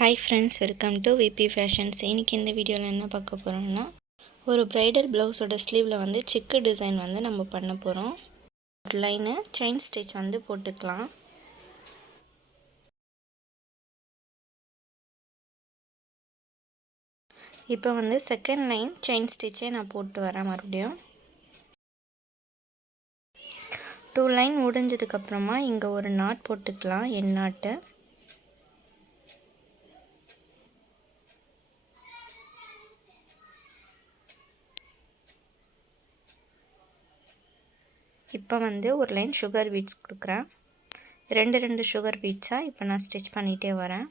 Hi friends, welcome to VP Fashions. இன்னைக்கு இந்த வீடியோல என்ன பார்க்க போறோம்னா ஒரு பிரைடல் ப்ளவுஸோட ஸ்லீவ்ல வந்து செக் டிசைன் வந்து நம்ம பண்ண போறோம். ஒரு லைன் செயின் ஸ்டிட்ச் வந்து போட்டுக்கலாம். இப்போ வந்து செகண்ட் லைன் செயின் ஸ்டிட்சை நான் போட்டு வரேன் மறுபடியும். 2 லைன் முடிஞ்சதுக்கு அப்புறமா இங்க ஒரு நாட் போட்டுக்கலாம், என் நாட். இப்போ வந்து ஒரு லைன் சுகர் பீட்ஸ் கொடுக்குறேன். ரெண்டு சுகர் பீட்ஸா இப்போ நான் ஸ்டிட்ச் பண்ணிட்டே வரேன்.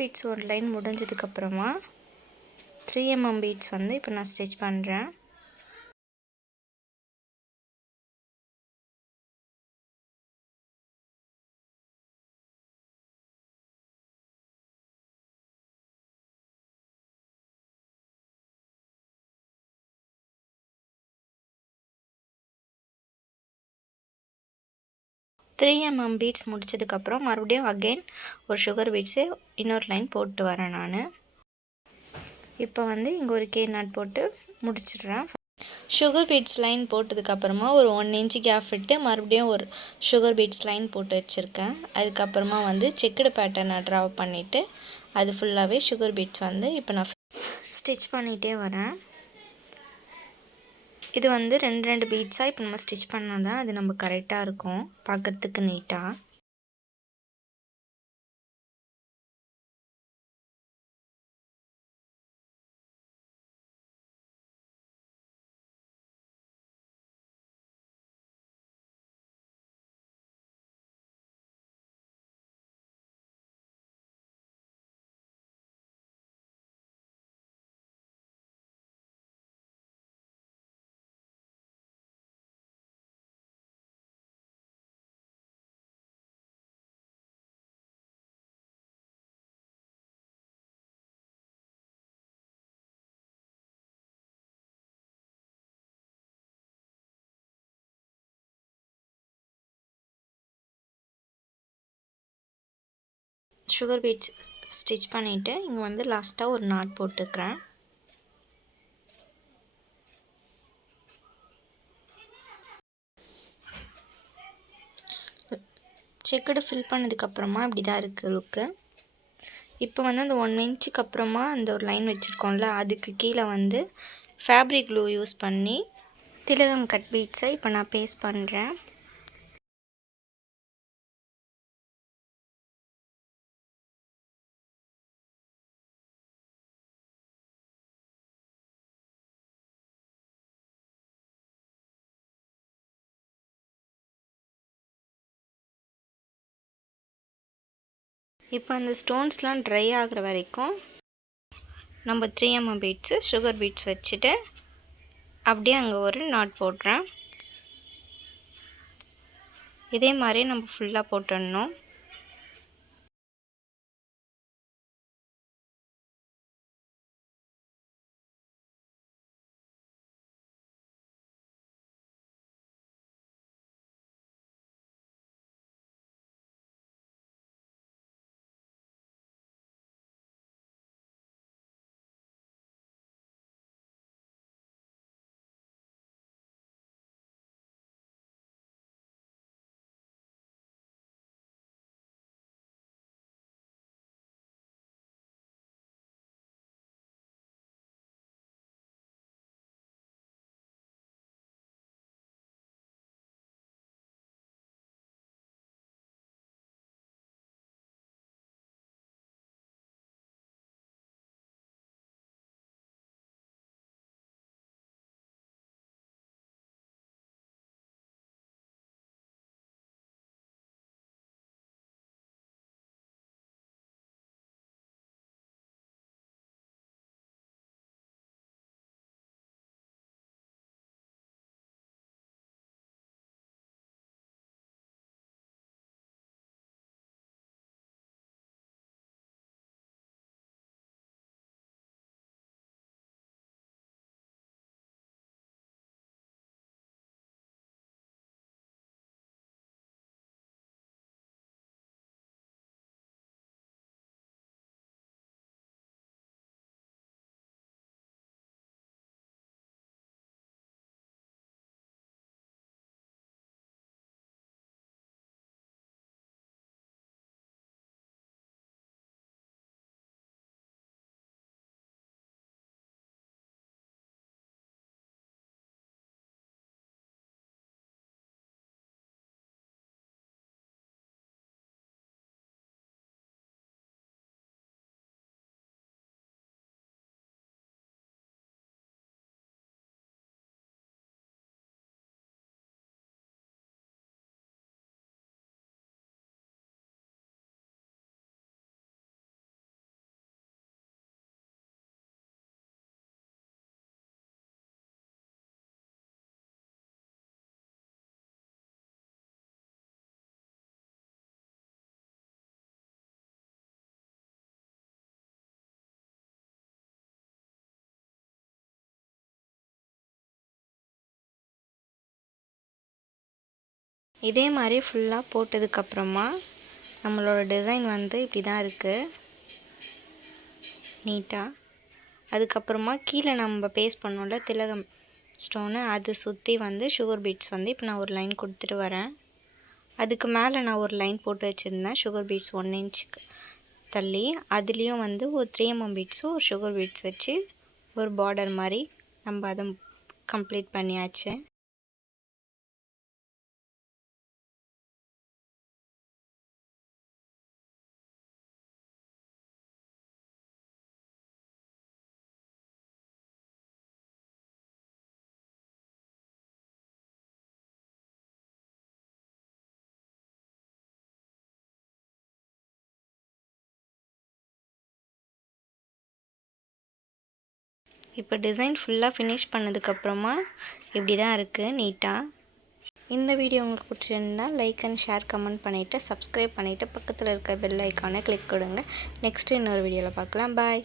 பீட்ஸ் ஒரு லைன் முடிஞ்சதுக்கு அப்புறமா 3 mm பீட்ஸ் வந்து இப்போ நான் ஸ்டிட்ச் பண்றேன். த்ரீ mm பீட்ஸ் முடிச்சதுக்கப்புறம் மறுபடியும் அகெயின் ஒரு சுகர் பீட்ஸு இன்னொரு லைன் போட்டு வரேன் நான். இப்போ வந்து இங்கே ஒரு கே நாட் போட்டு முடிச்சிடுறேன். சுகர் பீட்ஸ் லைன் போட்டதுக்கப்புறமா ஒரு 1 inch கேப் விட்டு மறுபடியும் ஒரு சுகர் பீட்ஸ் லைன் போட்டு வச்சுருக்கேன். அதுக்கப்புறமா வந்து செக்குடு பேட்டர்னை ட்ரா பண்ணிவிட்டு அது ஃபுல்லாகவே சுகர் பீட்ஸ் வந்து இப்போ நான் ஸ்டிச் பண்ணிகிட்டே வரேன். இது வந்து ரெண்டு பீட்ஸாக இப்போ நம்ம ஸ்டிச் பண்ணால் தான் அது நம்ம கரெக்டாக இருக்கும், பார்க்கறதுக்கு நீட்டாக. சுகர் பீட்ஸ் ஸ்டிச் பண்ணிவிட்டு இங்கே வந்து லாஸ்ட்டாக ஒரு நாட் போட்டுக்கிறேன். செக்குடு ஃபில் பண்ணதுக்கப்புறமா இப்படி தான் இருக்குது லுக்கு. இப்போ வந்து அந்த 1 inchக்கு அப்புறமா அந்த ஒரு லைன் வச்சுருக்கோம்ல, அதுக்கு கீழே வந்து ஃபேப்ரிக் க்ளூ யூஸ் பண்ணி திலகம் கட் பீட்ஸை இப்போ நான் பேஸ்ட் பண்ணுறேன். இப்போ அந்த ஸ்டோன்ஸ்லாம் ட்ரை ஆகிற வரைக்கும் நம்ம 3 mm பீட்ஸு சுகர் பீட்ஸ் வச்சுட்டு அப்படியே அங்கே ஒரு நாட் போடுறேன். இதே மாதிரி நம்ம ஃபுல்லாக போட்டுடணும். இதே மாதிரி ஃபுல்லாக போட்டதுக்கப்புறமா நம்மளோட டிசைன் வந்து இப்படி தான் இருக்குது நீட்டாக. அதுக்கப்புறமா கீழே நம்ம பேஸ்ட் பண்ணோம்ல திலகம் ஸ்டோனு, அது சுற்றி வந்து சுகர் பீட்ஸ் வந்து இப்போ நான் ஒரு லைன் கொடுத்துட்டு வரேன். அதுக்கு மேலே நான் ஒரு லைன் போட்டு வச்சுருந்தேன் சுகர் பீட்ஸ் 1 இன்ச்சுக்கு தள்ளி. அதுலேயும் வந்து ஒரு 3 mm பீட்ஸும் ஒரு சுகர் பீட்ஸ் வச்சு ஒரு பார்டர் மாதிரி நம்ம அதை கம்ப்ளீட் பண்ணியாச்சு. இப்போ டிசைன் ஃபுல்லாக ஃபினிஷ் பண்ணதுக்கப்புறமா இப்படி தான் இருக்குது நீட்டாக. இந்த வீடியோ உங்களுக்கு பிடிச்சிருந்தால் லைக் அண்ட் ஷேர் கமெண்ட் பண்ணிவிட்டு சப்ஸ்கிரைப் பண்ணிவிட்டு பக்கத்தில் இருக்க பெல் ஐக்கானை கிளிக் கொடுங்க. நெக்ஸ்ட்டு இன்னொரு வீடியோவில் பார்க்கலாம். பாய்.